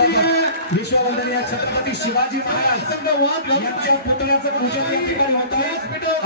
स्वागत विश्ववंदनीय छत्रपती शिवाजी महाराज यांच्या पुतळ्याचं पूजन या ठिकाणी होत आहे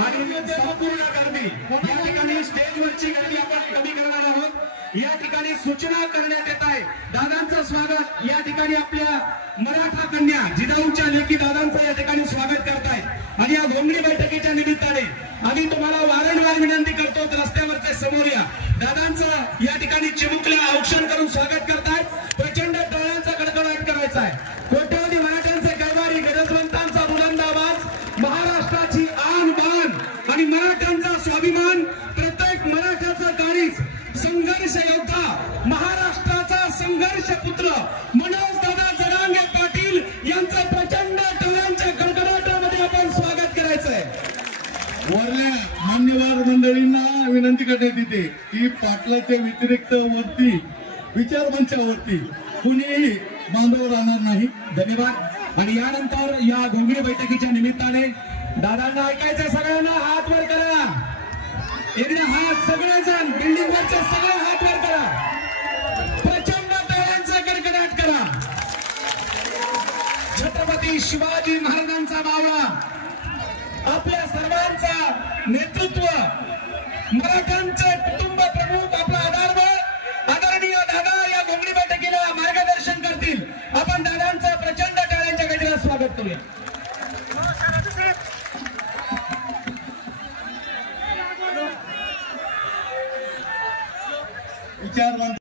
आणि संपूर्ण गर्दी या ठिकाणी स्टेजवरची गर्दी आपण कमी करणार आहोत। या ठिकाणी सूचना करण्यात येत आहे। दादांचं स्वागत या ठिकाणी आपल्या मराठा कन्या जिजाऊच्या लेकी दादांचं या ठिकाणी स्वागत करतायत आणि या घोंगडी बैठकीच्या निमित्ताने आम्ही तुम्हाला वारंवार विनंती करतो रस्त्यावरचे समोर या दादांचं या ठिकाणी चिमुकल्या औक्षण करून स्वागत करतायत। प्रचंड टाळ्यांचा कडकडाट करायचा आहे। कोट्यवधी मराठ्यांचे गरवारी गरजवंतांचा बुलंद आवाज महाराष्ट्राची आन बान आणि मराठ्यांचा स्वाभिमान प्रत्येक मराठ्याचा काळीज संघर्ष योद्धा महाराष्ट्राचा संघर्ष पुत्र मनोज दादा जरांगे पाटील यांचं प्रचंड टाळ्यांच्या कडकडाटामध्ये आपण स्वागत करायचंय। वरल्या मान्यवर मंडळींना विनंती करण्यात येते की पाटलाच्या व्यतिरिक्त वरती विचारमंचावरती कुणीही बांधव राहणार नाही। धन्यवाद। आणि यानंतर या घोंगडी बैठकीच्या निमित्ताने दादांना ऐकायचंय सगळ्यांना हात वर करा। एकदा हात सगळेजण बिल्डिंग वरचे सगळे हात वर करा। प्रचंड टाळ्यांचा कडकडाट करा। छत्रपती शिवाजी महाराजांचा मावळा आपल्या सर्वांचा नेतृत्व मराठ्यांचे कुटुंब